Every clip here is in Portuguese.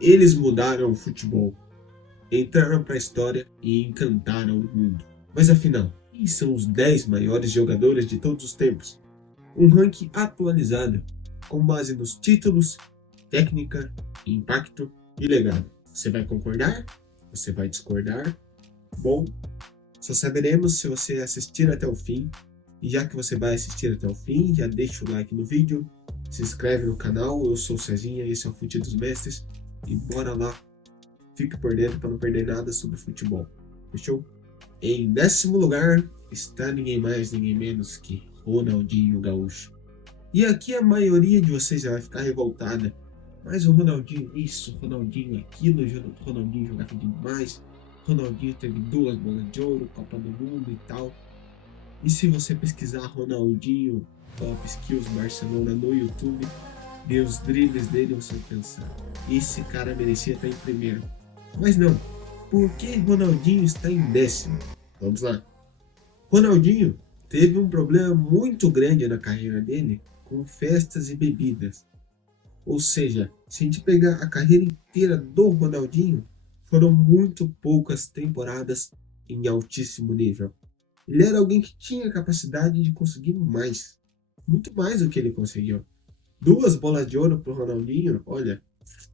Eles mudaram o futebol, entraram para a história e encantaram o mundo. Mas afinal, quem são os 10 maiores jogadores de todos os tempos? Um ranking atualizado, com base nos títulos, técnica, impacto e legado. Você vai concordar? Você vai discordar? Bom, só saberemos se você assistir até o fim. E já que você vai assistir até o fim, já deixa o like no vídeo, se inscreve no canal. Eu sou o Cezinha, esse é o Fute dos Mestres. E bora lá, fique por dentro para não perder nada sobre futebol. Fechou? Em 10º lugar está ninguém mais, ninguém menos que Ronaldinho Gaúcho. E aqui a maioria de vocês já vai ficar revoltada. Mas o Ronaldinho isso, Ronaldinho aquilo, Ronaldinho jogava demais. Ronaldinho teve 2 bolas de ouro, Copa do Mundo e tal. E se você pesquisar Ronaldinho Top Skills Barcelona no YouTube, ver os dribles dele, você vai pensar, esse cara merecia estar em primeiro. Mas não, por que Ronaldinho está em 10º? Vamos lá. Ronaldinho teve um problema muito grande na carreira dele com festas e bebidas. Ou seja, se a gente pegar a carreira inteira do Ronaldinho, foram muito poucas temporadas em altíssimo nível. Ele era alguém que tinha capacidade de conseguir mais. Muito mais do que ele conseguiu. 2 bolas de ouro pro Ronaldinho, olha,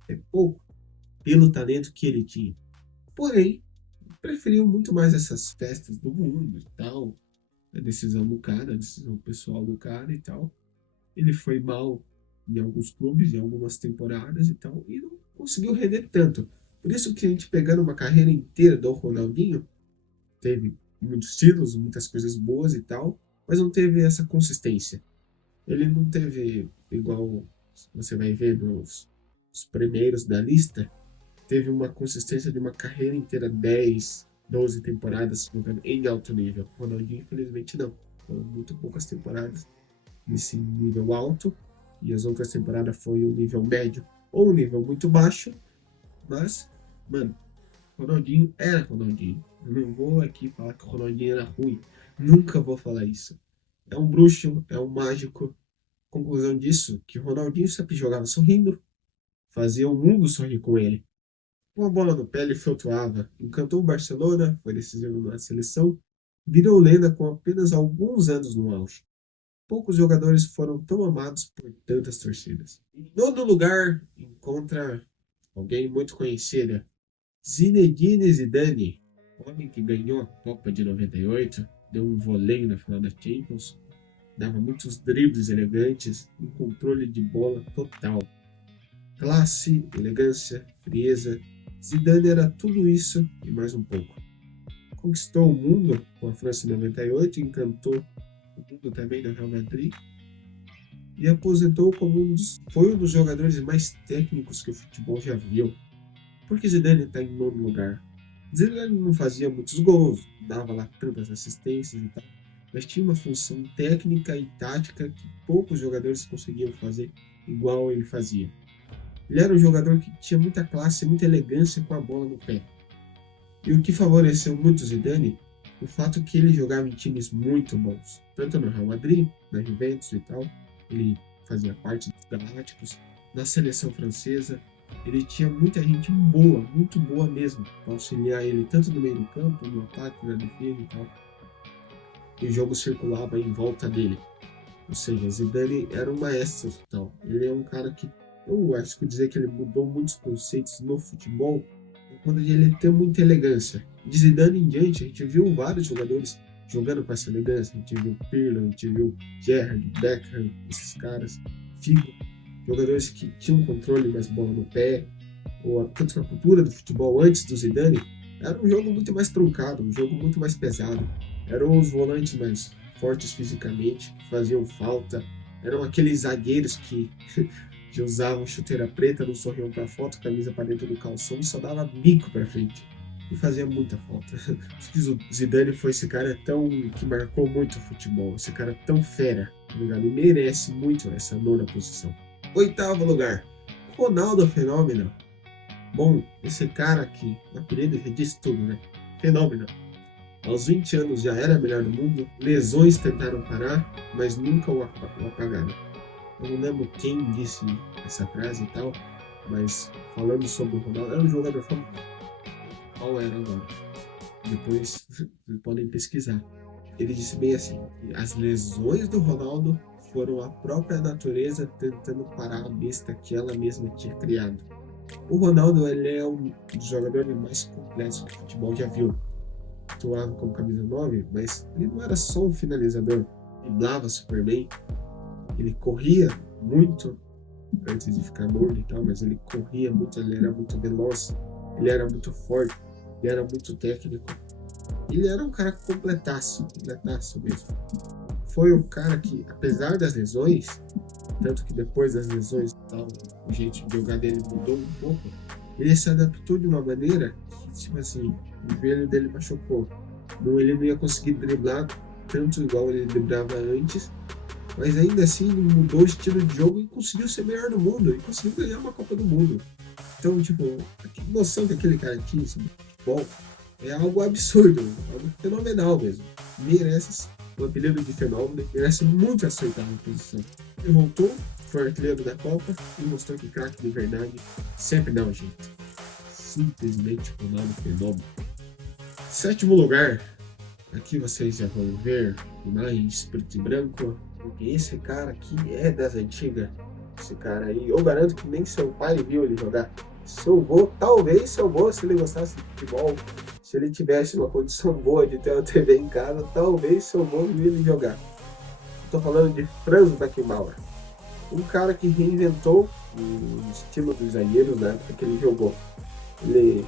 é pouco pelo talento que ele tinha. Porém, preferiu muito mais essas festas do mundo e tal. A decisão do cara, a decisão pessoal do cara e tal. Ele foi mal em alguns clubes, em algumas temporadas e tal, e não conseguiu render tanto. Por isso que a gente pegando uma carreira inteira do Ronaldinho, teve muitos títulos, muitas coisas boas e tal, mas não teve essa consistência. Ele não teve, igual você vai ver os primeiros da lista, teve uma consistência de uma carreira inteira, 10, 12 temporadas jogando em alto nível. Ronaldinho, infelizmente, não. Foram muito poucas temporadas nesse nível alto, e as outras temporadas foi um nível médio ou um nível muito baixo, mas, mano, Ronaldinho era Ronaldinho. Eu não vou aqui falar que o Ronaldinho era ruim. Nunca vou falar isso. É um bruxo, é um mágico. Conclusão disso, que o Ronaldinho sempre jogava sorrindo, fazia o mundo sorrir com ele. Com a bola no pé, ele flutuava, encantou o Barcelona, foi decisivo na seleção, virou lenda com apenas alguns anos no auge. Poucos jogadores foram tão amados por tantas torcidas. Em nono lugar, encontra alguém muito conhecida, Zinedine Zidane, homem que ganhou a Copa de 98, deu um voleio na final da Champions, dava muitos dribles elegantes, um controle de bola total. Classe, elegância, frieza, Zidane era tudo isso e mais um pouco. Conquistou o mundo com a França em 98, encantou o mundo também no Real Madrid e aposentou como foi um dos jogadores mais técnicos que o futebol já viu. Por que Zidane está em nono lugar? Zidane não fazia muitos gols, dava lá tantas assistências e tal, mas tinha uma função técnica e tática que poucos jogadores conseguiam fazer igual ele fazia. Ele era um jogador que tinha muita classe, muita elegância com a bola no pé. E o que favoreceu muito Zidane, o fato que ele jogava em times muito bons, tanto no Real Madrid, na Juventus e tal, ele fazia parte dos Galácticos, na seleção francesa, ele tinha muita gente boa, muito boa mesmo, para auxiliar ele tanto no meio do campo, no ataque, na defesa e tal. E o jogo circulava em volta dele. Ou seja, Zidane era um maestro total. Ele é um cara que, eu acho que dizer que ele mudou muitos conceitos no futebol, quando ele tem muita elegância. De Zidane em diante, a gente viu vários jogadores jogando com essa elegância. A gente viu Pirlo, a gente viu Gerrard, Beckham, esses caras, Figo, jogadores que tinham controle mais bola no pé, ou tanto que a cultura do futebol antes do Zidane era um jogo muito mais truncado, um jogo muito mais pesado. Eram os volantes mais fortes fisicamente, que faziam falta, eram aqueles zagueiros que usavam chuteira preta, não sorriam pra foto, camisa para dentro do calção e só dava bico pra frente. E fazia muita falta. O Zidane foi esse cara que marcou muito o futebol, esse cara tão fera, tá ligado? E merece muito essa nona posição. 8º lugar, Ronaldo Fenômeno. Bom, esse cara aqui, o apelido já diz tudo, né? Fenômeno. Aos 20 anos já era melhor do mundo, lesões tentaram parar, mas nunca o apagaram. Eu não lembro quem disse essa frase e tal, Mas falando sobre o Ronaldo, era um jogador famoso. Qual era agora? Depois vocês podem pesquisar. Ele disse bem assim: que as lesões do Ronaldo foram a própria natureza tentando parar a besta que ela mesma tinha criado. O Ronaldo, ele é um dos jogadores mais completos que o futebol já viu. Atuava como camisa 9, mas ele não era só um finalizador. Ele driblava super bem, ele corria muito antes de ficar gordo e tal, mas ele corria muito, ele era muito veloz, ele era muito forte, ele era muito técnico. Ele era um cara completaço mesmo. Foi um cara que, apesar das lesões, tanto que depois das lesões tal, o jeito de jogar dele mudou um pouco, ele se adaptou de uma maneira que, tipo assim, o joelho dele machucou. Ele não ia conseguir driblar tanto igual ele driblava antes, mas ainda assim ele mudou o estilo de jogo e conseguiu ser melhor do mundo, e conseguiu ganhar uma Copa do Mundo. Então, tipo, a noção que aquele cara tinha sobre futebol é algo absurdo, algo fenomenal mesmo. Merece o apelido de fenômeno, merece muito aceitar a posição. Ele voltou, foi artilheiro da Copa e mostrou que craque de verdade sempre dá um jeito. Simplesmente Ronaldo Fenômeno. Sétimo lugar, aqui vocês já vão ver imagens preto e branco, porque esse cara aqui é das antigas. Esse cara aí, eu garanto que nem seu pai viu ele jogar. Talvez seu avô, se ele gostasse de futebol, se ele tivesse uma condição boa de ter uma TV em casa, talvez seu avô viu ele jogar. Estou falando de Franz Beckenbauer, um cara que reinventou o estilo dos zagueiros na época que ele jogou. Ele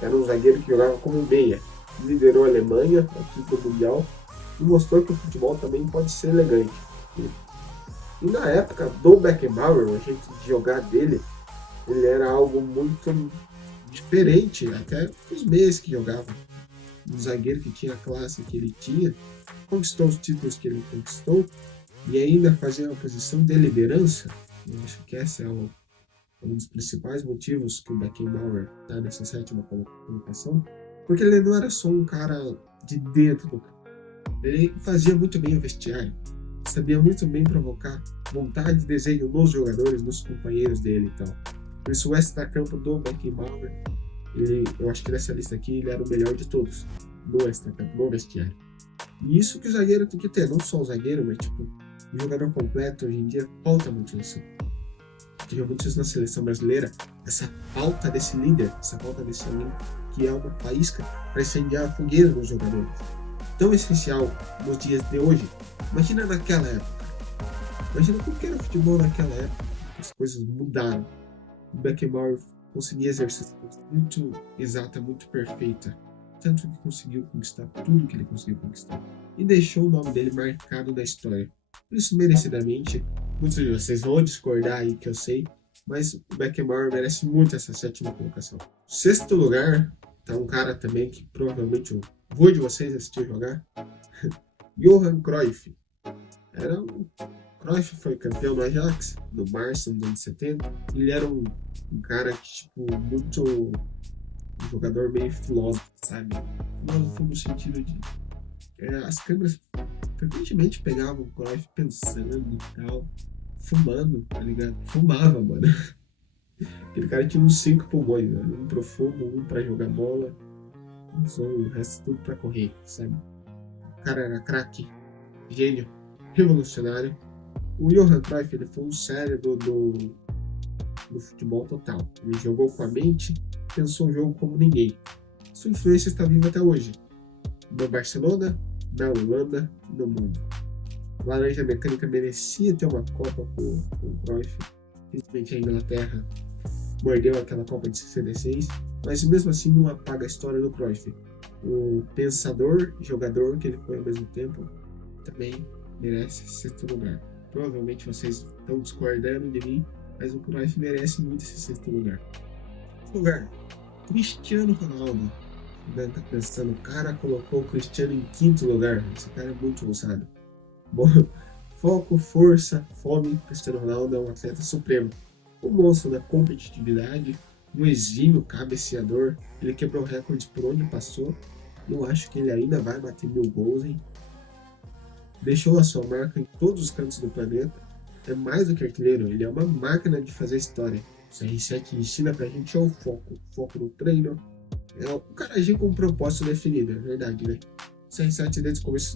era um zagueiro que jogava como meia, liderou a Alemanha aqui no Mundial e mostrou que o futebol também pode ser elegante. E na época do Beckenbauer, o jeito de jogar dele, ele era algo muito diferente, até dos meias que jogavam. Um zagueiro que tinha a classe que ele tinha, conquistou os títulos que ele conquistou e ainda fazia uma posição de liderança. Eu acho que esse é um dos principais motivos que o Beckenbauer está nessa sétima colocação, porque ele não era só um cara de dentro do campo. Ele fazia muito bem o vestiário, sabia muito bem provocar vontade de desenho nos jogadores, nos companheiros dele e tal. Por isso o extra-campo do Beckenbauer, eu acho que nessa lista aqui ele era o melhor de todos, no extra-campo, no vestiário. E isso que o zagueiro tem que ter, não só o zagueiro, mas tipo, o jogador completo hoje em dia falta muito isso. Tive muito isso na seleção brasileira, essa falta desse líder, essa falta desse alguém que é uma faísca para incendiar a fogueira nos jogadores. Tão essencial nos dias de hoje. Imagina naquela época. Imagina como que era o futebol naquela época. As coisas mudaram. O Beckenbauer conseguia exercer muito exata, muito perfeita. Tanto que conseguiu conquistar tudo que ele conseguiu conquistar. E deixou o nome dele marcado na história. Por isso, merecidamente, muitos de vocês vão discordar aí, que eu sei, mas o Beckenbauer merece muito essa sétima colocação. Sexto lugar, tá um cara também que provavelmente o vô de vocês assistiu jogar. Johan Cruyff. Cruyff foi campeão no Ajax, no Barça nos anos 70. Ele era um cara que, tipo, muito... um jogador meio filósofo, sabe? Filósofo no sentido de... as câmeras frequentemente pegavam o Cruyff pensando e tal, fumando, tá ligado? Fumava, mano. Aquele cara tinha uns 5 pulmões, né? Um pro fumo, um pra jogar bola, só o resto tudo pra correr, sabe? O cara era craque, gênio, revolucionário. O Johan Cruyff, ele foi um cérebro do futebol total. Ele jogou com a mente, pensou o jogo como ninguém. Sua influência está viva até hoje. No Barcelona, na Holanda, no mundo. Laranja Mecânica merecia ter uma Copa com o Cruyff. Infelizmente a Inglaterra mordeu aquela Copa de 66, mas mesmo assim não apaga a história do Cruyff. O pensador e jogador que ele foi ao mesmo tempo também merece sexto lugar. Provavelmente vocês estão discordando de mim, mas o Cruyff merece muito esse sexto lugar. Sexto lugar, Cristiano Ronaldo. Você tá pensando, o cara colocou o Cristiano em quinto lugar. Esse cara é muito ousado. Bom, foco, força, fome. Cristiano Ronaldo é um atleta supremo. Um monstro da competitividade, um exímio cabeceador. Ele quebrou recordes por onde passou. Eu acho que ele ainda vai bater 1000 gols, hein? Deixou a sua marca em todos os cantos do planeta. É mais do que artilheiro, ele é uma máquina de fazer história. CR7 ensina pra gente é o foco no treino, é o cara agir com um propósito definido, é verdade, né? O CR7 desde o começo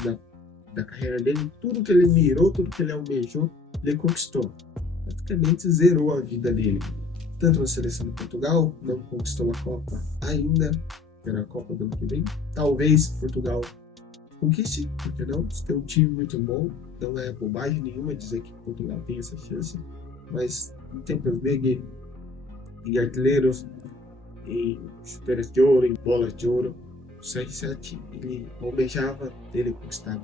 da carreira dele, tudo que ele mirou, tudo que ele almejou, ele conquistou. Praticamente zerou a vida dele. Tanto na seleção de Portugal, não conquistou a Copa ainda, terá a Copa do ano que vem. Talvez Portugal conquiste, porque não? Se tem um time muito bom, não é bobagem nenhuma dizer que Portugal tem essa chance, mas em tempos dele, em artilheiros, em chuteiras de ouro, em bolas de ouro, o CR7 ele almejava, ele conquistava.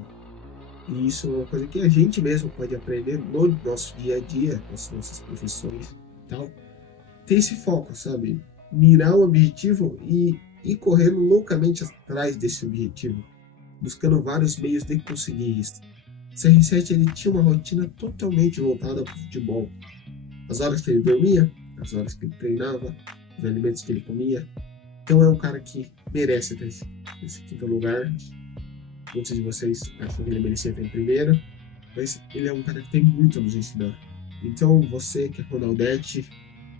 E isso é uma coisa que a gente mesmo pode aprender no nosso dia a dia, nas nossas profissões e tal. Ter esse foco, sabe? Mirar o objetivo e ir correndo loucamente atrás desse objetivo, buscando vários meios de conseguir isso. O CR7 ele tinha uma rotina totalmente voltada para o futebol. As horas que ele dormia, as horas que ele treinava, os alimentos que ele comia. Então é um cara que merece ter esse quinto lugar. Muitos de vocês acham que ele merecia ter em primeiro, mas ele é um cara que tem muito a nos ensinar. Então você que é Ronaldete,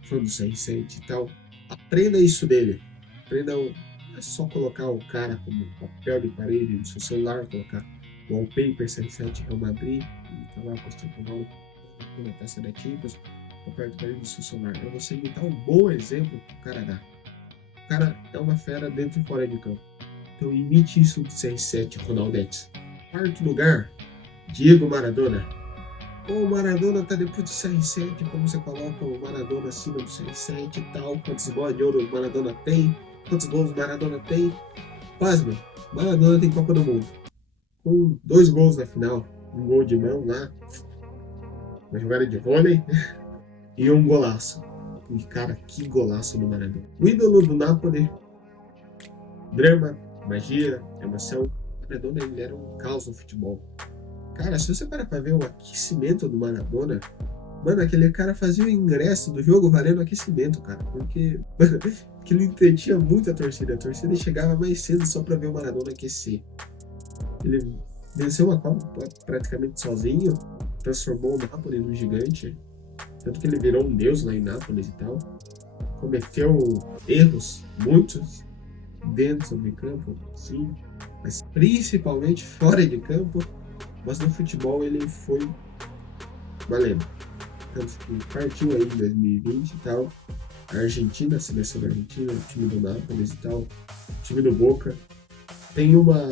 fã do CR7 e tal, aprenda isso dele. Aprenda, não é só colocar o cara como papel de parede no seu celular, colocar wallpaper CR7 Real Madrid, e tá lá postando Ronaldo na taça da Champions, papel de parede do seu celular. É você imitar um bom exemplo que o cara dá. O cara é uma fera dentro e fora de campo. Então imite isso do CR7 Ronaldete. Quarto lugar, Diego Maradona. O Maradona tá depois do CR7, como você coloca o Maradona acima do CR7 e tal, quantos bolas de ouro o Maradona tem, quantos gols o Maradona tem. Pasme, Maradona tem Copa do Mundo. Com 2 gols na final, um gol de mão lá, uma jogada de vôlei e um golaço. E cara, que golaço do Maradona. O ídolo do Napoli, drama, magia, emoção. O Maradona ele era um caos no futebol. Cara, se você parar pra ver o aquecimento do Maradona, mano, aquele cara fazia o ingresso do jogo valendo aquecimento, cara. Porque aquilo entretinha muito a torcida. A torcida chegava mais cedo só pra ver o Maradona aquecer. Ele venceu uma Copa praticamente sozinho, transformou o Napoli num gigante. Tanto que ele virou um deus lá em Nápoles e tal. Cometeu erros, muitos, dentro de campo, sim, mas principalmente fora de campo. Mas no futebol ele foi valendo. Tanto que partiu aí em 2020 e tal. A Argentina, a seleção da Argentina, o time do Nápoles e tal, o time do Boca, tem uma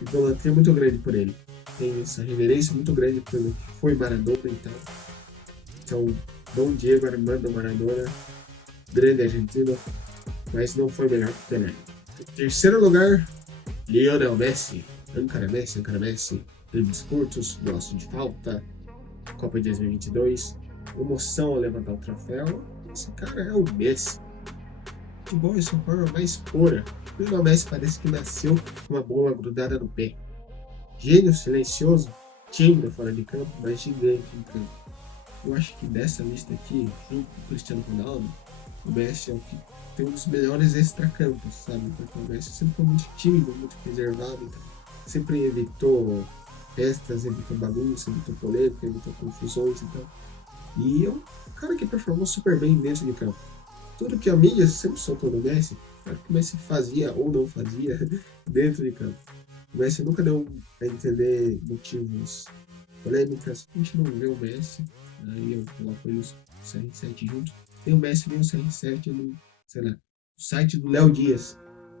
idolatria muito grande por ele. Tem essa reverência muito grande pelo que foi Maradona e tal. Então, Dom Diego Armando Maradona, grande argentino, mas não foi melhor que o Pelé. Em terceiro lugar, Lionel Messi. Ankara Messi. Dribles curtos, gosto de falta, Copa de 2022, emoção ao levantar o troféu. Esse cara é o Messi. Futebol é sua forma mais pura. O Lionel Messi parece que nasceu com uma bola grudada no pé. Gênio silencioso, tímido fora de campo, mas gigante em campo. Eu acho que dessa lista aqui, junto com o Cristiano Ronaldo, o Messi é o que tem um dos melhores extracampos, sabe? Porque o Messi sempre foi muito tímido, muito reservado, sempre evitou festas, evitou bagunça, evitou polêmica, evitou confusões e tal. E é um cara que performou super bem dentro de campo. Tudo que a mídia sempre soltou no Messi, o que o Messi fazia ou não fazia dentro de campo. O Messi nunca deu a entender motivos polêmicas. A gente não vê o Messi, aí eu coloco ele o CR7 junto. Tem o Messi e o CR7 no, sei lá, no site do Léo Dias.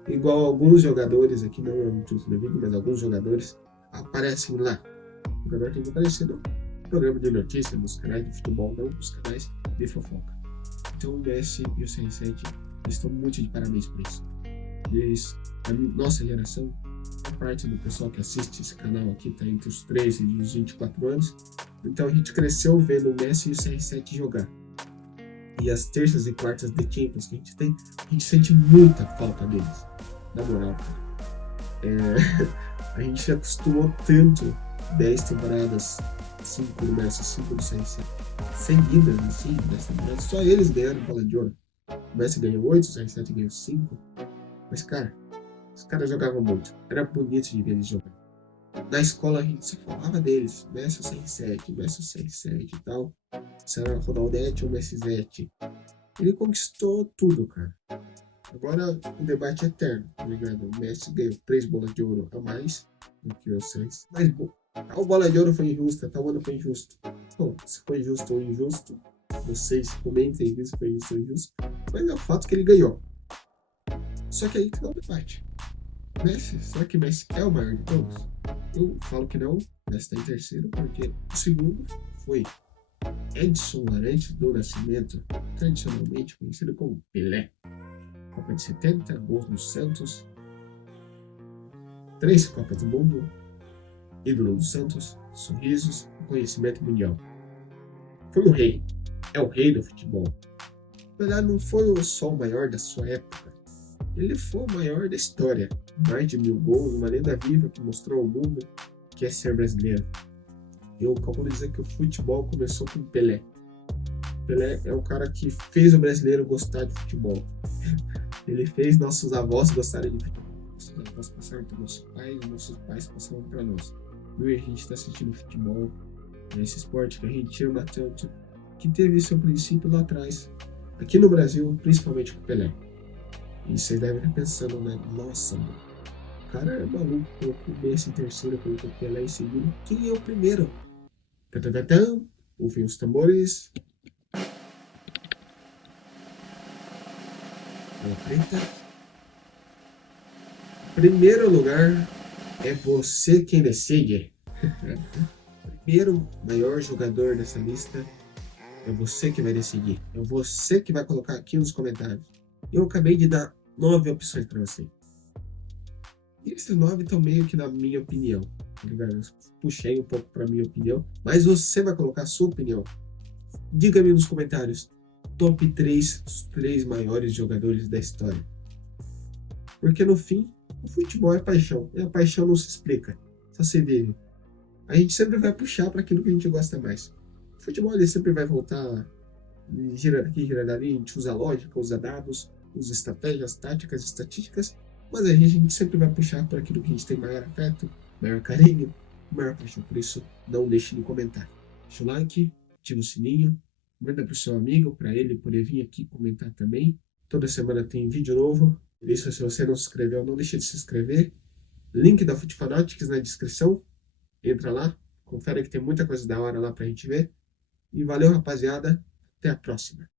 Igual alguns jogadores aqui, não é um título de vídeo, mas alguns jogadores aparecem lá. O jogador tem que aparecer no programa de notícias, nos canais de futebol, não nos canais de fofoca. Então o Messi e o CR7 estão muito de parabéns por isso. Eles, a nossa geração, a parte do pessoal que assiste esse canal aqui está entre os 13 e os 24 anos. Então a gente cresceu vendo o Messi e o CR7 jogar. E as terças e quartas de Champions que a gente tem, a gente sente muita falta deles. Na moral, cara. A gente se acostumou tanto 10 temporadas, 5 do Messi, 5 do CR7, seguidas, assim, 10 temporadas. Só eles ganharam bola de ouro. O Messi ganhou 8, o CR7 ganhou 5. Mas, cara, os caras jogavam muito. Era bonito de ver eles jogar. Na escola a gente só falava deles. Messi o CR7 e tal. Se era Ronaldete ou Messizete. Ele conquistou tudo, cara. Agora o debate é eterno, tá ligado? O Messi ganhou 3 bolas de ouro a mais do que os 6. Mas tal bola de ouro foi injusta, tal ano foi injusto. Bom, se foi justo ou injusto, vocês comentem se foi justo ou injusto. Mas é o fato que ele ganhou. Só que aí que dá o debate. Messi, será que Messi é o maior de todos? Eu falo que não, Messi está em terceiro, porque o segundo foi Edson Arantes do Nascimento, tradicionalmente conhecido como Pelé. Copa de 70, gols no Santos, 3 Copas do Mundo, ídolo do Santos, sorrisos, conhecimento mundial. Foi o rei, é o rei do futebol. Pelé não foi só o maior da sua época, ele foi o maior da história. Mais de 1000 gols, uma lenda viva que mostrou ao mundo que é ser brasileiro. Eu calculo dizer que o futebol começou com Pelé. Pelé é o cara que fez o brasileiro gostar de futebol. Ele fez nossos avós gostarem de futebol. Nossos avós passaram para nossos pais, nossos pais passaram para nós. E hoje a gente está assistindo futebol, esse esporte que a gente ama tanto, que teve seu princípio lá atrás, aqui no Brasil, principalmente com o Pelé. E vocês devem estar pensando, né? Nossa, mano, o cara é maluco, colocou o Messi em terceiro, colocou o Pelé em segundo. Quem é o primeiro? Tatatatã, ouvem os tambores. Bola preta. Primeiro lugar é você quem decide. Primeiro maior jogador dessa lista é você que vai decidir. É você que vai colocar aqui nos comentários. Eu acabei de dar 9 opções para você. E esses 9 estão meio que na minha opinião, tá ligado? Eu puxei um pouco para minha opinião, mas você vai colocar a sua opinião. Diga-me nos comentários, top 3, os 3 maiores jogadores da história. Porque no fim, o futebol é paixão, e a paixão não se explica, só se vive. A gente sempre vai puxar para aquilo que a gente gosta mais. O futebol ele sempre vai voltar, gira daqui, gira dali, a gente usa lógica, usa dados, usa estratégias, táticas, estatísticas, mas a gente sempre vai puxar para aquilo que a gente tem maior afeto, maior carinho, maior paixão. Por isso, não deixe no comentário. Deixa o like, ativa o sininho, manda para o seu amigo, para ele poder vir aqui comentar também. Toda semana tem vídeo novo. Por isso, se você não se inscreveu, não deixe de se inscrever. Link da Futifanatics na descrição. Entra lá, confere que tem muita coisa da hora lá pra gente ver. E valeu, rapaziada. Até a próxima.